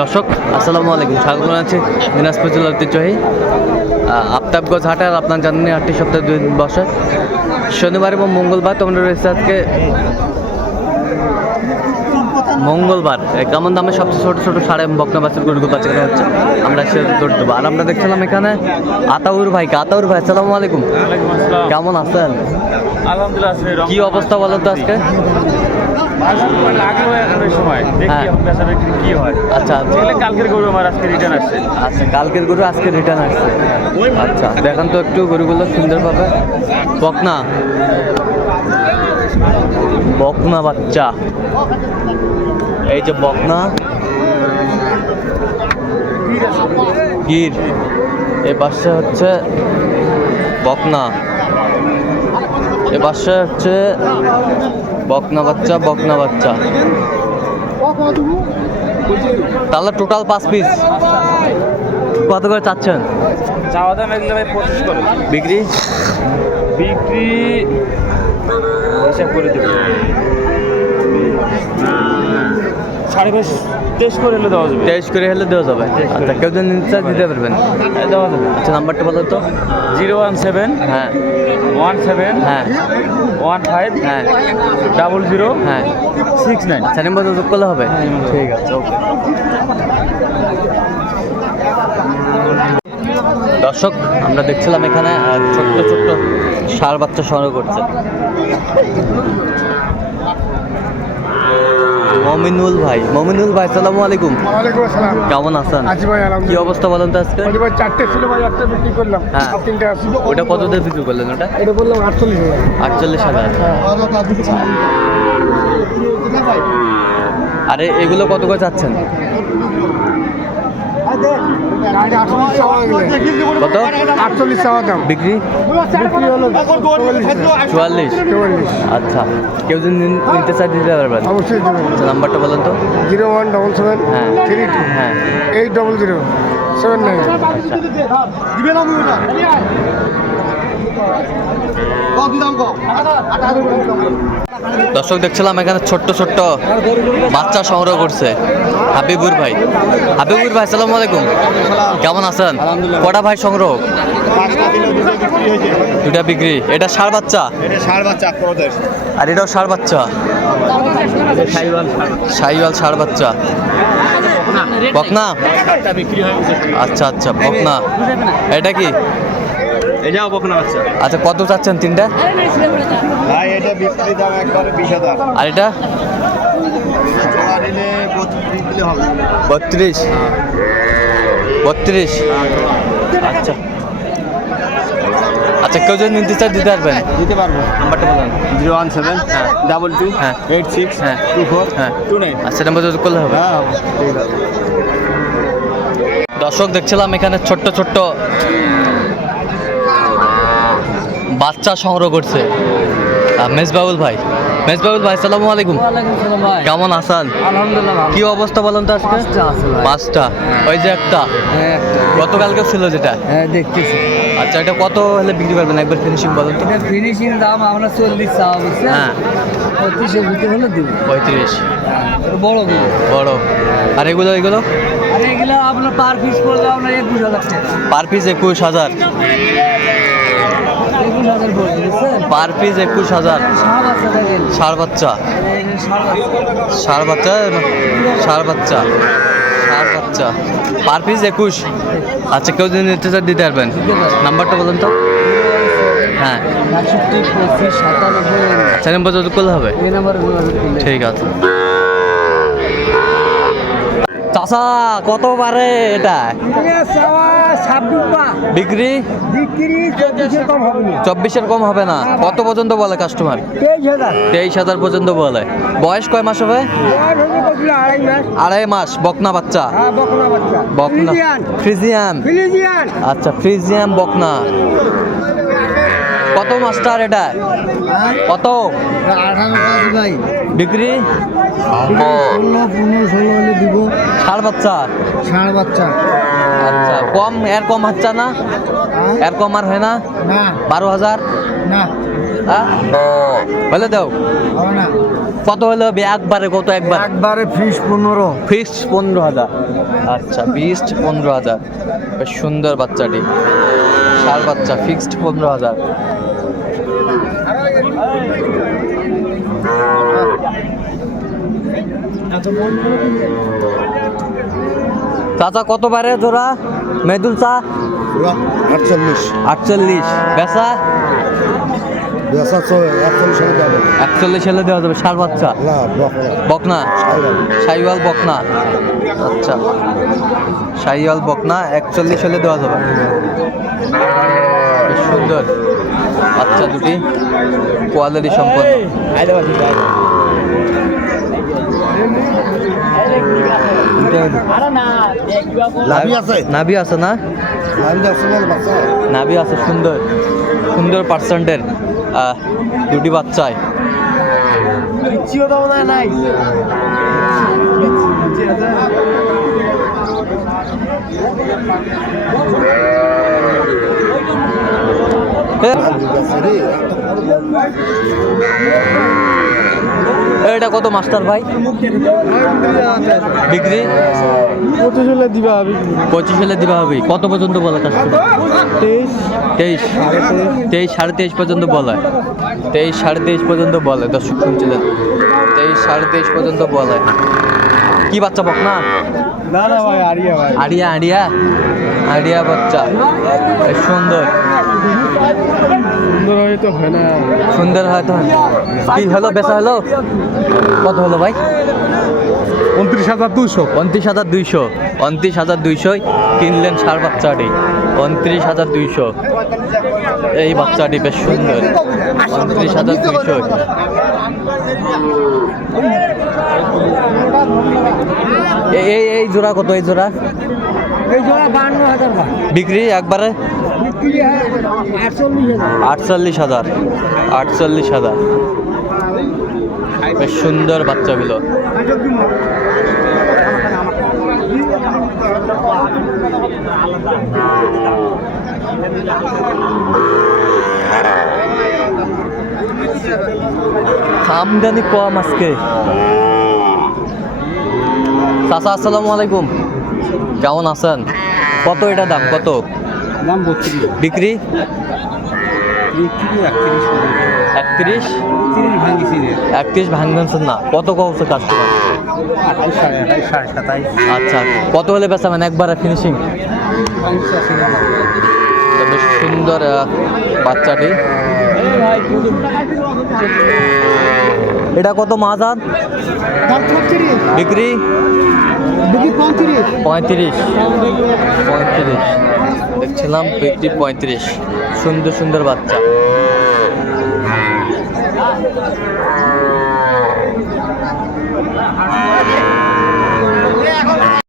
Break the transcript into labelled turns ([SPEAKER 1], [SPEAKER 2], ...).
[SPEAKER 1] দর্শক আসসালামু আলাইকুম স্বাগত জানাচ্ছি দিনাজপুর জেলার ঐতিহ্যবাহী আফতাবগঞ্জ হাটে আর আপনার জানেন আটটি সপ্তাহে দুই দিন বসে। শনিবার এবং মঙ্গলবার তোমরা রয়েছে আজকে মঙ্গলবার। কেমন দামে সবচেয়ে ছোটো ছোটো সাড়ে বকনা বাচ্চার গরুগুলো কেনা হচ্ছে? আমরা সে দৌড় দেবো। আর আমরা দেখছিলাম এখানে আতাউর ভাইকে আতাউর ভাই আসসালামু আলাইকুম। কেমন আছেন?
[SPEAKER 2] আলহামদুলিল্লাহ আছে
[SPEAKER 1] কি অবস্থা বলেন তো আজকে?
[SPEAKER 2] লাগল এখন এই সময় দেখি
[SPEAKER 1] হ্যাঁ।
[SPEAKER 2] বেচা বিক্রি কি হয়।
[SPEAKER 1] আচ্ছা আচ্ছা।
[SPEAKER 2] কালকের গরু আমার আজকে রিটার্ন আসছে।
[SPEAKER 1] আচ্ছা কালকের গরু আজকে রিটার্ন আসছে। আচ্ছা দেখান তো একটু গরুগুলো সুন্দর পাবে বকনা। বকনা বাচ্চা। এই যে বকনা। গির। এ পাশে হচ্ছে বকনা। এ পাশে হচ্ছে বকনা বাচ্চা বকনা বাচ্চা। তাহলে টোটাল পাঁচ পিস কত করে চাচ্ছেন?
[SPEAKER 2] চাওয়া দাম এগুলো ভাই পঁচিশ করে।
[SPEAKER 1] বিক্রি?
[SPEAKER 2] বিক্রি হিসাব করে দেবো। সাড়ে পাঁচ তেইশ করে হলে দেওয়া যাবে।
[SPEAKER 1] তেইশ করে হলে দেওয়া যাবে। আচ্ছা কেউ যদি নিতে চায় দিতে পারবেন।
[SPEAKER 2] হ্যাঁ, দেওয়া যাবে।
[SPEAKER 1] আচ্ছা নাম্বারটা বলো তো।
[SPEAKER 2] জিরো ওয়ান সেভেন
[SPEAKER 1] হ্যাঁ।
[SPEAKER 2] ওয়ান সেভেন
[SPEAKER 1] হ্যাঁ।
[SPEAKER 2] ওয়ান ফাইভ
[SPEAKER 1] হ্যাঁ।
[SPEAKER 2] ডাবল জিরো
[SPEAKER 1] হ্যাঁ।
[SPEAKER 2] Six nine.
[SPEAKER 1] আচ্ছা নাম্বার যোগ করলে হবে। ঠিক আছে ওকে। দর্শক আমরা দেখছিলাম এখানে ছোট্ট ছোট্ট সার বাচ্চা সংগ্রহ করছে। মমিনুল ভাই। মমিনুল ভাই সালামু আলাইকুম।
[SPEAKER 3] ওয়ালাইকুম আসসালাম।
[SPEAKER 1] কেমন আছেন?
[SPEAKER 3] আছি ভাই
[SPEAKER 1] কি অবস্থা বলেন তো আজকে?
[SPEAKER 3] ভাই চারটে ছিল ভাই আজকে বিক্রি করলাম।
[SPEAKER 1] হ্যাঁ।
[SPEAKER 3] তিনটা আছে।
[SPEAKER 1] ওটা কত দিয়ে বিক্রি করলেন ওটা?
[SPEAKER 3] এটা বললাম আটচল্লিশ হাজার।
[SPEAKER 1] আটচল্লিশ হাজার।
[SPEAKER 3] হ্যাঁ।
[SPEAKER 1] আরে এগুলো কত করে চাচ্ছেন
[SPEAKER 3] গাড়ি আটচল্লিশ চাওয়া গেলে
[SPEAKER 1] কত?
[SPEAKER 3] আটচল্লিশ চাওয়া দাম
[SPEAKER 1] বিক্রি?
[SPEAKER 3] বিক্রি হলো চুয়াল্লিশ।
[SPEAKER 1] আচ্ছা। কেউ যদি নিতে চায় দিতে পারবেন।
[SPEAKER 3] অবশ্যই
[SPEAKER 1] আচ্ছা নাম্বারটা বলেন তো।
[SPEAKER 3] জিরো ওয়ান ডবল সেভেন
[SPEAKER 1] হ্যাঁ।
[SPEAKER 3] থ্রি টু
[SPEAKER 1] হ্যাঁ।
[SPEAKER 3] Eight double zero seven nine.
[SPEAKER 1] দর্শক দেখছিলাম এখানে ছোট্ট ছোট্ট বাচ্চা সংগ্রহ করছে। হাবিবুর ভাই। হাবিবুর ভাই সালাম আলাইকুম। কেমন আছেন? কটা ভাই সংগ্রহ? দুটা বিক্রি। এটা ষাড় বাচ্চা? আর এটাও ষাড় বাচ্চা? সাইওয়াল ষাড় বাচ্চা। বকনা? আচ্ছা আচ্ছা বকনা। এটা কি?
[SPEAKER 2] এটাও বকনা বাচ্চা
[SPEAKER 1] আচ্ছা কত চাচ্ছেন তিনটা?
[SPEAKER 4] ভাই এটা বিক্রি দাম একবারে বিশ হাজার।
[SPEAKER 1] আর এটা?
[SPEAKER 4] বত্রিশ
[SPEAKER 1] বত্রিশ? বত্রিশ? আচ্ছা। আচ্ছা কেউ যদি নিতে চায় দিতে পারবেন।
[SPEAKER 4] দিতে পারব।
[SPEAKER 1] নাম্বারটা বলেন।
[SPEAKER 4] জিরো ওয়ান সেভেন
[SPEAKER 1] হ্যাঁ।
[SPEAKER 4] ডাবল টু
[SPEAKER 1] হ্যাঁ।
[SPEAKER 4] এইট সিক্স
[SPEAKER 1] হ্যাঁ।
[SPEAKER 4] টু ফোর
[SPEAKER 1] হ্যাঁ।
[SPEAKER 4] Two nine.
[SPEAKER 1] আচ্ছা নাম্বার যোগ করলে হবে।
[SPEAKER 4] হ্যাঁ ঠিক আছে।
[SPEAKER 1] দর্শক দেখছিলাম এখানে ছোট্ট ছোট্ট বাচ্চা সংগ্রহ করছে। মেজবাউল ভাই। মেজবাউল ভাই সালামু আলাইকুম। কেমন আছেন?
[SPEAKER 3] আলহামদুলিল্লাহ
[SPEAKER 1] কি অবস্থা বলেন তো আজকে?
[SPEAKER 3] পাঁচটা
[SPEAKER 1] ওই যে একটা।
[SPEAKER 3] হ্যাঁ
[SPEAKER 1] গতকালকে ছিল যেটা?
[SPEAKER 3] হ্যাঁ দেখতেছি।
[SPEAKER 1] আচ্ছা এটা কত হলে বিক্রি করবেন? একবার ফিনিশিং বলেন তো।
[SPEAKER 3] ফিনিশিং দাম আমরা চল্লিশ চাওয়া বুঝছেন
[SPEAKER 1] হ্যাঁ।
[SPEAKER 3] পঁচিশের ভিতরে হলে দিব।
[SPEAKER 1] পঁয়ত্রিশ।
[SPEAKER 3] বড়
[SPEAKER 1] বড়। আর এগুলো এগুলো?
[SPEAKER 3] আর এগুলো আপনার পার পিস করলে আপনার একুশ হাজার টাকা।
[SPEAKER 1] পার পিস একুশ হাজার
[SPEAKER 3] একুশ হাজার পড়বে বুঝছেন
[SPEAKER 1] পার পিস একুশ হাজার।
[SPEAKER 3] সাত বাচ্চা।
[SPEAKER 1] ষাড় বাচ্চা ষাড় বাচ্চা ষাড় বাচ্চা। পার পিস একুশ। আচ্ছা কেউ যদি নিতে চান দিতে পারবেন। নাম্বারটা বলুন তো। হ্যাঁ। আচ্ছা নাম্বার যত করলে। হবে ঠিক আছে। চাষা কত পারে এটা? বিক্রি?
[SPEAKER 3] চব্বিশের কম হবে না।
[SPEAKER 1] কত পর্যন্ত বলে কাস্টমার
[SPEAKER 3] তেইশ হাজার
[SPEAKER 1] পর্যন্ত বলে। বয়স কয় মাস হবে?
[SPEAKER 3] আড়াই মাস।
[SPEAKER 1] বকনা বাচ্চা?
[SPEAKER 3] বকনা। ফ্রিজিয়ান।
[SPEAKER 1] আচ্ছা ফ্রিজিয়াম বকনা। কত মাস্টার এটা? কত?
[SPEAKER 3] ভাই
[SPEAKER 1] বিক্রি
[SPEAKER 3] ষোলো হলে
[SPEAKER 1] বাচ্চা
[SPEAKER 3] ষাঁড় বাচ্চা?
[SPEAKER 1] আচ্ছা কম, এর কম হচ্ছে না? এর কম আর হয় না? বারো হাজার?
[SPEAKER 3] না
[SPEAKER 1] হ্যাঁ? বলে দাও। কত হলো? একবারে কত একবার?
[SPEAKER 3] একবারে ফিস পনেরো
[SPEAKER 1] ফিক্সড পনেরো হাজার। আচ্ছা বিস্ট পনেরো হাজার। সুন্দর বাচ্চাটি। ষাট বাচ্চা, ফিক্সড পনেরো হাজার। চাচা কত বারে জোড়া? মেদুল চা?
[SPEAKER 4] আটচল্লিশ।
[SPEAKER 1] আটচল্লিশ। বেচা?
[SPEAKER 4] বেসা একচল্লিশ
[SPEAKER 1] হলে দেওয়া যাবে। ষাট বাচ্চা? বকনা? সাইওয়াল। বকনা? আচ্ছা। সাইওয়াল বকনা একচল্লিশ হলে দেওয়া যাবে। বেশ সুন্দর। বাচ্চা দুটি। কোয়ালিটি সম্পন্ন। নাভি আছে? না? নাভি আছে সুন্দর। সুন্দর পার্সেন্টের দুটি বাচ্চায়
[SPEAKER 3] নাই।
[SPEAKER 1] এটা কত মাস্টার ভাই? বিক্রি?
[SPEAKER 2] কত চলে দিবা আমি
[SPEAKER 1] পঁচিশ হলে দিবা হবে। কত পর্যন্ত বলে কাস্টমার
[SPEAKER 2] তেইশ।
[SPEAKER 1] তেইশ তেইশ সাড়ে তেইশ পর্যন্ত বলে। তেইশ সাড়ে তেইশ পর্যন্ত বলে দর্শক শুনছিলেন। তেইশ সাড়ে তেইশ পর্যন্ত বলে। কি বাচ্চা বক না
[SPEAKER 2] না না ভাই আরিয়া ভাই।
[SPEAKER 1] আড়িয়া আড়িয়া আড়িয়া বাচ্চা। সুন্দর।
[SPEAKER 2] সুন্দর হয়ে তো। হয় না
[SPEAKER 1] সুন্দর হয়তো কি হলো? বেচা হলো? কত হলো ভাই?
[SPEAKER 2] উনত্রিশ হাজার দুশো
[SPEAKER 1] উনত্রিশ হাজার দুইশো। উনত্রিশ হাজার দুইশোই কিনলেন সার বাচ্চাটি। উনত্রিশ হাজার দুইশো। এই বাচ্চাটি বেশ সুন্দর। উনত্রিশ হাজার দুইশো। এই এই জোড়া কত? এই জোড়া?
[SPEAKER 3] এই জোড়া বান্ন হাজার
[SPEAKER 1] বিক্রি একবারে?
[SPEAKER 3] আটচল্লিশ হাজার।
[SPEAKER 1] আটচল্লিশ হাজার। বেশ সুন্দর বাচ্চাগুলো। আমদানি কম আজকে। চাচা, আসসালামু আলাইকুম। কেমন আছেন? কত এটা দাম? কত?
[SPEAKER 2] দাম বত্রিশ।
[SPEAKER 1] বিক্রি?
[SPEAKER 2] একত্রিশ।
[SPEAKER 1] একত্রিশ? ভাঙবেন না। কত কমছে কাস্টমার
[SPEAKER 2] আঠাইশ সাড়ে আঠাইশ। সাড়ে সাতাইশ।
[SPEAKER 1] আচ্ছা কত হলে বেচা মানে একবার ফিনিশিং বেশ সুন্দর বাচ্চাটি। এটা কত মাছ
[SPEAKER 3] দাম
[SPEAKER 1] বিক্রি? পঁয়ত্রিশ। পঁয়ত্রিশ। দেখছিলাম বিক্রি পঁয়ত্রিশ। সুন্দর সুন্দর বাচ্চা।